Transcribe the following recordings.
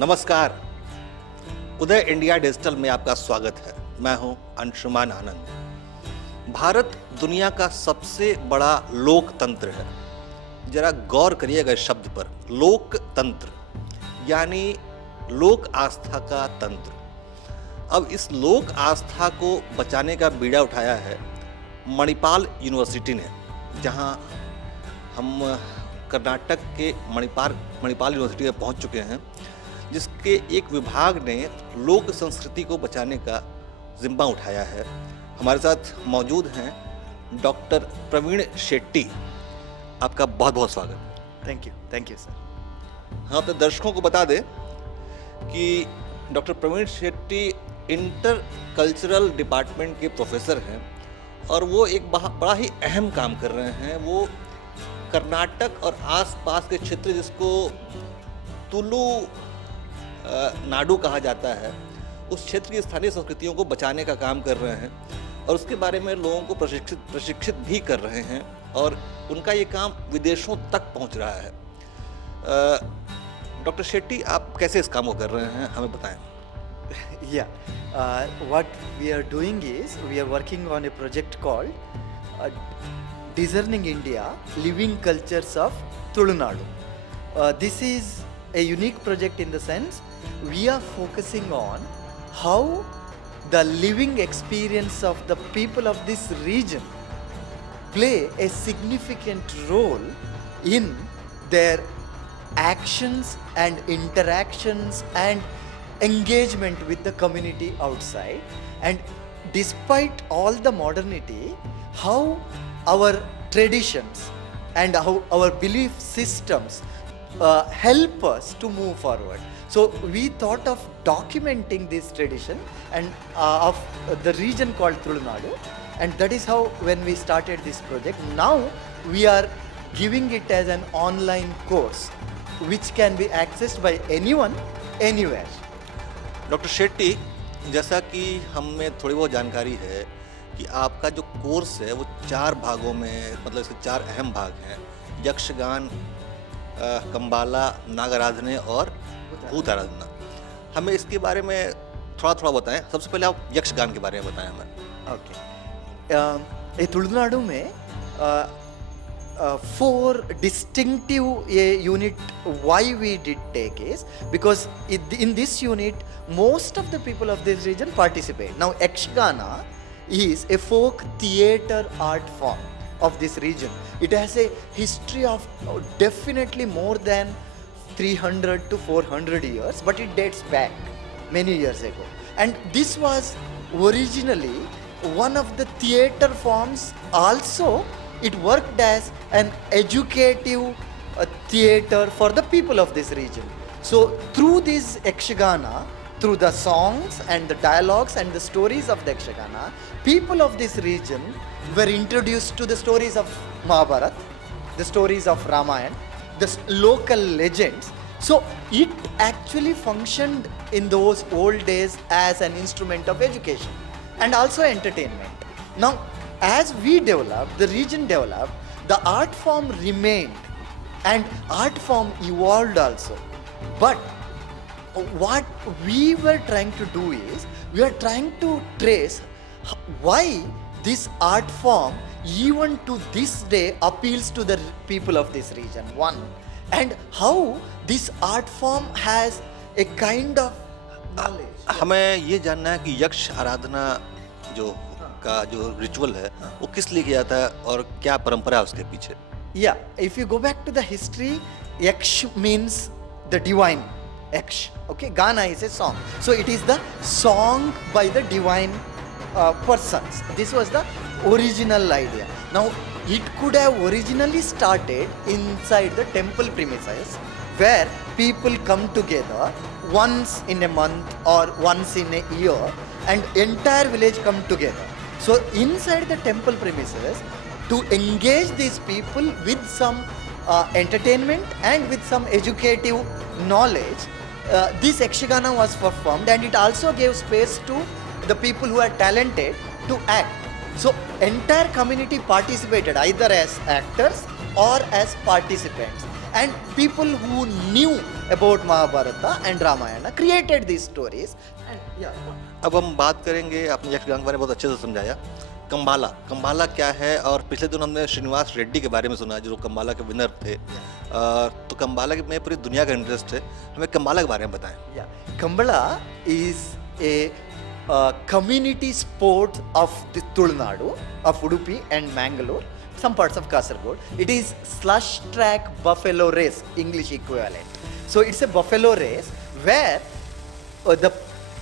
नमस्कार। उदय India digital में आपका स्वागत है। मैं हूं अंशुमान आनंद। भारत दुनिया का सबसे बड़ा लोकतंत्र है। जरा गौर करिएगा इस शब्द पर, लोकतंत्र यानी लोक आस्था का तंत्र। अब इस लोक आस्था को बचाने का बीड़ा उठाया है मणिपाल यूनिवर्सिटी ने, जहां हम कर्नाटक के मणिपाल यूनिवर्सिटी में पहुंच चुके हैं, जिसके एक विभाग ने लोक संस्कृति को बचाने का जिम्मा उठाया है। हमारे साथ मौजूद हैं डॉक्टर प्रवीण शेट्टी। आपका बहुत बहुत स्वागत। Thank you sir. हम अपने दर्शकों को बता दें कि doctor Praveen Shetty intercultural department के प्रोफेसर हैं और वो एक बड़ा ही अहम काम कर रहे हैं। वो कर्नाटक और आसपास के क्षेत्र, जिसको तुलु नाडु कहा जाता है, उस क्षेत्र की स्थानीय संस्कृतियों को बचाने का काम कर रहे हैं और उसके बारे में लोगों को प्रशिक्षित भी कर रहे हैं और उनका ये काम विदेशों तक पहुंच रहा है। डॉक्टर शेट्टी, आप कैसे इस काम को कर रहे हैं, हमें बताएं। What we are doing is we are working on a project called Discerning India, Living Cultures of Tulu Nadu. This is a unique project in the sense we are focusing on how the living experience of the people of this region play a significant role in their actions and interactions and engagement with the community outside. And despite all the modernity, how our traditions and how our belief systems help us to move forward. So we thought of documenting this tradition and of the region called Tulu Nadu, and that is how when we started this project. Now we are giving it as an online course which can be accessed by anyone anywhere. Doctor Shetty, जैसा कि हमें थोड़ी बहुत जानकारी है कि आपका जो कोर्स है वो 4 भागों में, मतलब इसके 4 अहम भाग हैं: यक्षगान, कंबाला, नाग आराधने और भूत आराधना। हमें इसके बारे में थोड़ा बताएं। सबसे पहले आप यक्षगान के बारे में बताएं हमें। ओके, तुलु नाडु में 4 distinctive unit. Why we did take is because in this unit most of the people of this region participate. Now Yakshagana is a folk theatre art form of this region. It has a history of definitely more than 300 to 400 years, but it dates back many years ago. And this was originally one of the theatre forms. Also, it worked as an educative theatre for the people of this region. So through this Yakshagana, through the songs and the dialogues and the stories of the Yakshagana, people of this region were introduced to the stories of Mahabharata, the stories of Ramayana, the local legends. So it actually functioned in those old days as an instrument of education and also entertainment. Now, as we developed, the region developed, the art form remained and art form evolved also. But what we were trying to do is, we are trying to trace why this art form even to this day appeals to the people of this region, one, and how this art form has a kind of knowledge. हमें ये जानना है कि यक्ष आराधना जो ritual है वो किस लिए किया जाता है और क्या परंपरा है उसके पीछे? Yeah, if you go back to the history, Yaksh means the divine. Yaksh, okay, Gana is a song, so it is the song by the divine persons. This was the original idea. Now it could have originally started inside the temple premises, where people come together once in a month or once in a year, and entire village come together. So inside the temple premises, to engage these people with some entertainment and with some educative knowledge, this Yakshagana was performed, and it also gave space to the people who are talented to act. So entire community participated either as actors or as participants, and people who knew about Mahabharata and Ramayana, created these stories. And yeah, अब हम बात करेंगे, आपने यक्षगान के बारे में बहुत अच्छे से समझाया। कंबाला, कंबाला क्या है? और पिछले दिन हमने श्रीनिवास रेड्डी के बारे में सुना जो कंबाला के विनर थे। तो कंबाला में पूरी दुनिया का इंटरेस्ट है, हमें कंबाला के बारे में बताएं। yeah. Kambala is a community sport of the Tulnadu, of Udupi and Mangalore, some parts of Kasargod. It is slush track buffalo race, English equivalent. So it's a buffalo race where the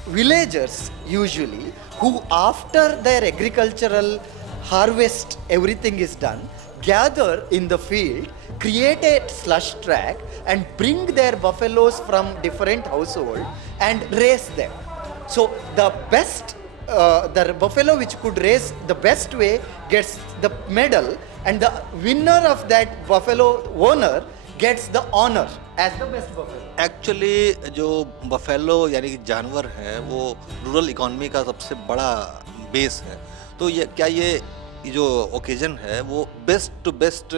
villagers usually, who after their agricultural harvest everything is done, gather in the field, create a slush track and bring their buffaloes from different households and race them. So the best, the buffalo which could race the best way gets the medal, and the winner of that buffalo owner gets the honor as the best buffalo. Actually जो buffalo यानी कि जानवर है वो rural economy का सबसे बड़ा base है। तो ये क्या ये जो ओकेजन है वो बेस्ट टू बेस्ट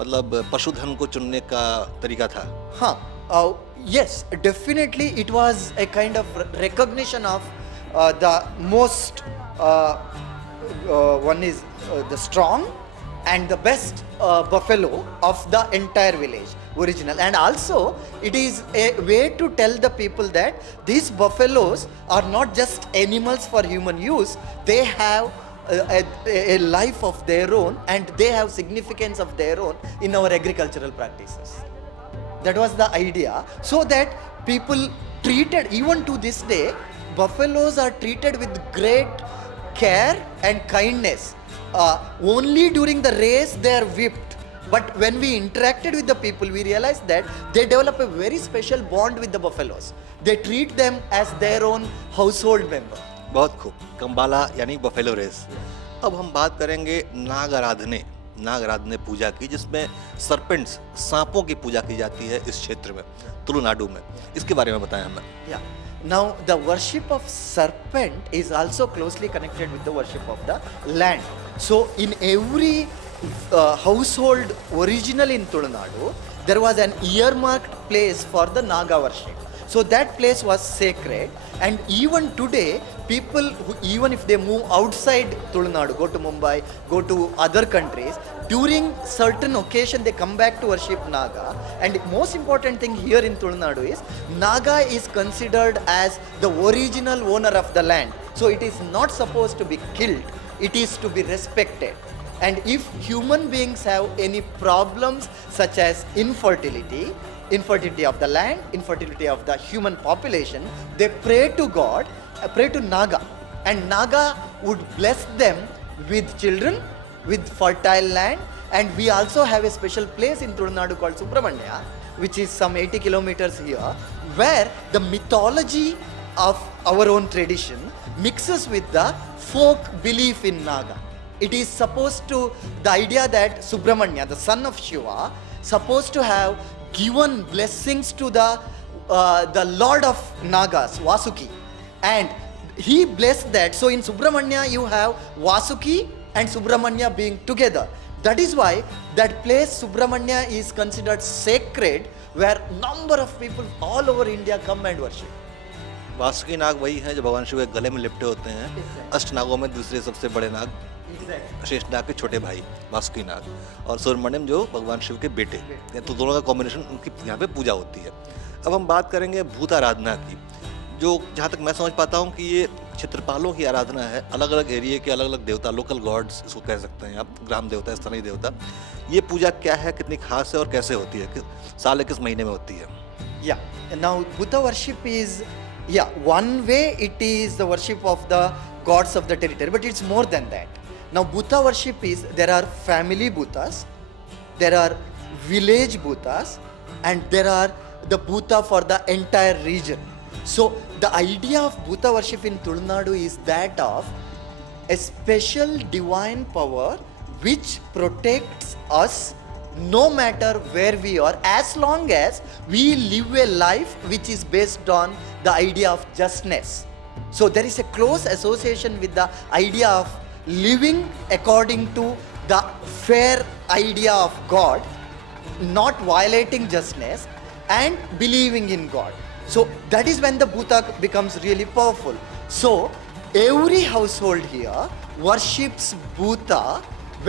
मतलब पशुधन को चुनने का तरीका था? Huh. Yes, definitely it was a kind of recognition of the most, one is the strong and the best buffalo of the entire village, original. And also it is a way to tell the people that these buffaloes are not just animals for human use, they have a life of their own and they have significance of their own in our agricultural practices. That was the idea, so that people treated, even to this day, buffaloes are treated with great care and kindness. Only during the race they are whipped, but when we interacted with the people, we realized that they develop a very special bond with the buffaloes. They treat them as their own household member. बहुत खूब, कंबाला यानी buffalo race. अब हम बात करेंगे नाग आराधने पूजा की, जिसमें serpents, सांपों की पूजा की जाती है इस क्षेत्र में, तुलुनाडु में। इसके बारे में बताएं हमें। Yeah. Now the worship of serpent is also closely connected with the worship of the land. So in every household original in Tulunadu, there was an earmarked place for the Naga worship. So that place was sacred, and even today, people who, even if they move outside Tulunadu, go to Mumbai, go to other countries, during certain occasion they come back to worship Naga. And most important thing here in Tulunadu is Naga is considered as the original owner of the land. So it is not supposed to be killed, it is to be respected. And if human beings have any problems such as infertility of the land, infertility of the human population, they pray to God, pray to Naga, and Naga would bless them with children, with fertile land. And we also have a special place in Tulunadu called Subramanya, which is some 80 kilometers here, where the mythology of our own tradition mixes with the folk belief in Naga. It is supposed to, the idea that Subramanya, the son of Shiva, supposed to have given blessings to the lord of Nagas, Vasuki, and he blessed that. So in Subramanya you have Vasuki and Subramanya being together. That is why that place Subramanya is considered sacred, where number of people all over India come and worship. Vasuki नाग वही हैं जो भगवान शिव के गले में लिपटे होते हैं। अष्ट नागों में दूसरे सबसे बड़े नाग, शेष नाग के छोटे भाई वासुकी नाग, और सुब्रमण्यम जो भगवान शिव के बेटे, तो दोनों का कॉम्बिनेशन उनकी यहाँ पे पूजा होती है। अब हम बात करेंगे भूत आराधना की, जो जहाँ तक मैं समझ पाता हूँ कि ये क्षेत्रपालों की आराधना है, अलग अलग एरिया के अलग अलग देवता, लोकल गॉड्स इसको कह सकते हैं आप, ग्राम देवता, स्थानीय देवता। ये पूजा क्या है, कितनी खास है और कैसे होती है, साल किस महीने में होती है? Yeah, now Buddha worship is, yeah, one way it is the worship of the gods of the territory, but it's more than that. Now Buddha worship is, there are family Buddhas, there are village Buddhas, and there are the Buddha for the entire region. So the idea of Buddha worship in Tulunadu is that of a special divine power which protects us no matter where we are, as long as we live a life which is based on the idea of justness. So there is a close association with the idea of living according to the fair idea of God, not violating justness, and believing in God. So that is when the Bhuta becomes really powerful. So every household here worships Bhuta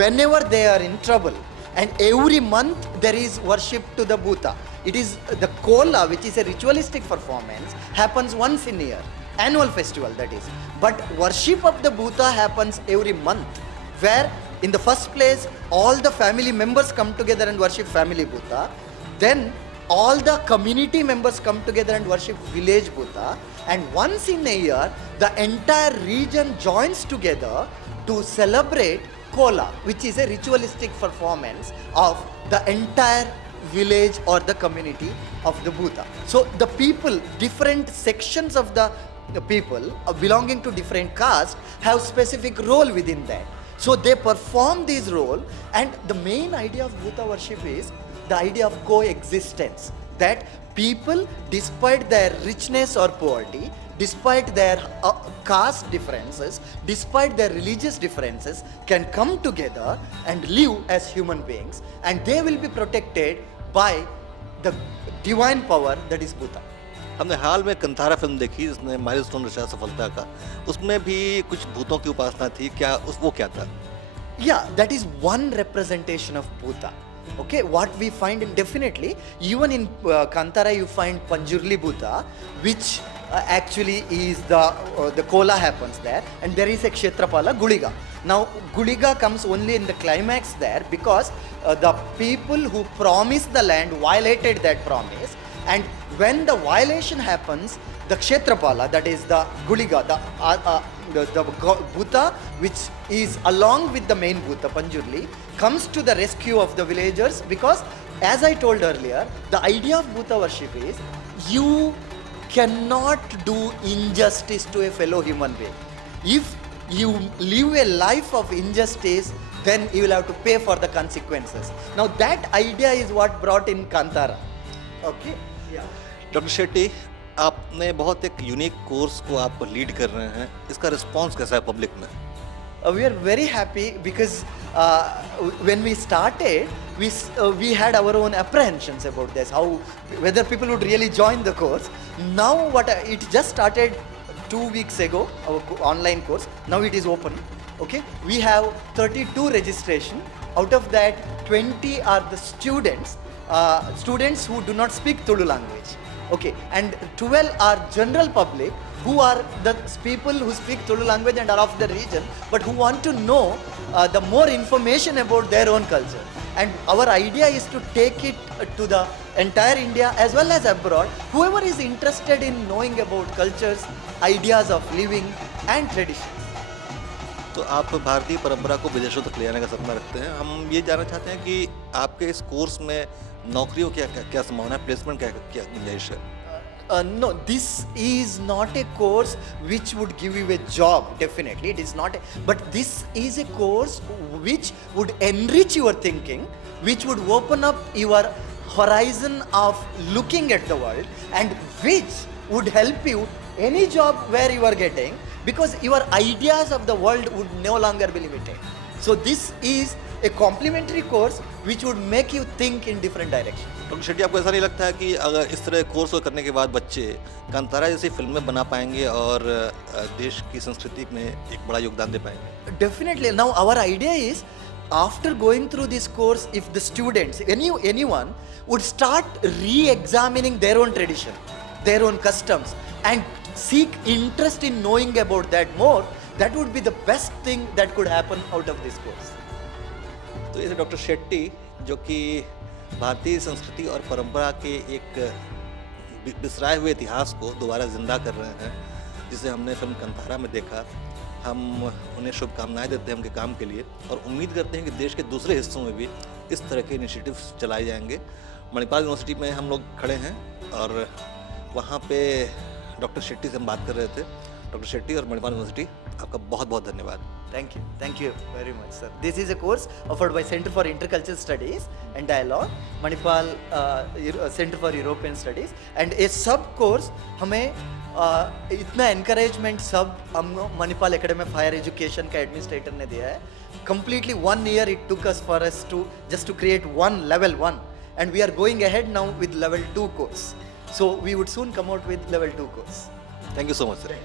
whenever they are in trouble. And every month there is worship to the Bhuta. It is the Kola, which is a ritualistic performance, happens once in a year. Annual festival, that is. But worship of the Bhuta happens every month, where in the first place all the family members come together and worship family Bhuta. Then all the community members come together and worship village Bhuta. And once in a year the entire region joins together to celebrate Kola, which is a ritualistic performance of the entire village or the community of the Bhuta. So the people, different sections of the people belonging to different castes have specific role within that. So they perform this role, and the main idea of Bhuta worship is the idea of coexistence, that people, despite their richness or poverty, despite their caste differences, despite their religious differences, can come together and live as human beings, and they will be protected by the divine power that is Bhuta. हमने हाल में Kantara film देखी जिसने milestone रचा सफलता का, उसमें भी कुछ भूतों की उपासना थी, क्या वो क्या था? Yeah, that is one representation of Bhuta. Okay, what we find in, definitely, even in Kantara you find Panjurli Bhuta, which actually is the Kola happens there, and there is a Kshetrapala Guliga. Now Guliga comes only in the climax there, because the people who promised the land violated that promise, and when the violation happens, the Kshetrapala, that is the Guliga, the Bhuta, which is along with the main Bhuta, Panjurli, comes to the rescue of the villagers, because as I told earlier, the idea of Bhuta worship is you cannot do injustice to a fellow human being. If you live a life of injustice, then you will have to pay for the consequences. Now that idea is what brought in Kantara. Okay? Yeah. Doctor Shetty, आपने बहुत एक unique course को आप lead कर रहे हैं, इसका response कैसा है पब्लिक में? We are very happy because when we started, we had our own apprehensions about this, how whether people would really join the course. Now it just started 2 weeks ago, our online course. Now it is open. Okay, we have 32 registration. Out of that, 20 are the students who do not speak Tulu language. Okay, and 12 are general public, who are the people who speak Tulu language and are of the region, but who want to know the more information about their own culture. And our idea is to take it to the entire India as well as abroad. Whoever is interested in knowing about cultures, ideas of living and traditions. तो आप भारतीय परंपरा को विदेशों तक ले जाने का सपना रखते हैं। हम ये जानना चाहते हैं कि आपके इस कोर्स में नौकरियों क्या संभावना है, प्लेसमेंट क्या गुंजाइश है? No, this is not a course which would give you a job, definitely. It is not, but this is a course which would enrich your thinking, which would open up your horizon of looking at the world, and which would help you any job where you are getting, because your ideas of the world would no longer be limited. So this is a complementary course which would make you think in different directions. Doctor Shetty, आपको ऐसा नहीं लगता है कि अगर इस तरह course को करने के बाद बच्चे कांतारा जैसी फिल्में बना पाएंगे और देश की संस्कृति में एक बड़ा योगदान दे पाएंगे? Definitely. Now our idea is, after going through this course, if the students, anyone would start re-examining their own tradition, their own customs, and seek interest in knowing about that more, that would be the best thing that could happen out of this course. तो ये doctor Shetty, जो कि भारतीय संस्कृति और परंपरा के एक बिसराए हुए इतिहास को दोबारा जिंदा कर रहे हैं, जिसे हमने फिल्म कंतारा में देखा। हम उन्हें शुभकामनाएं देते हैं उनके काम के लिए, और उम्मीद करते हैं कि देश के दूसरे हिस्सों में भी इस तरह के इनिशिएटिव्स चलाए जाएंगे। मणिपाल यूनिवर्सिटी में हम लोग खड़े हैं और वहाँ पे डॉक्टर शेट्टी से हम बात कर रहे थे। डॉक्टर शेट्टी और मणिपाल यूनिवर्सिटी, आपका बहुत बहुत धन्यवाद। Thank you very much, sir. This is a course offered by Center for Intercultural Studies and Dialogue, Manipal Center for European Studies, and a sub course हमें इतना encouragement सब हम Manipal Academy of Higher Education का administrator ने दिया है. Completely 1 year it took us for us to just to create one level 1, and we are going ahead now with level 2 course. So we would soon come out with level 2 course. Thank you so much, sir.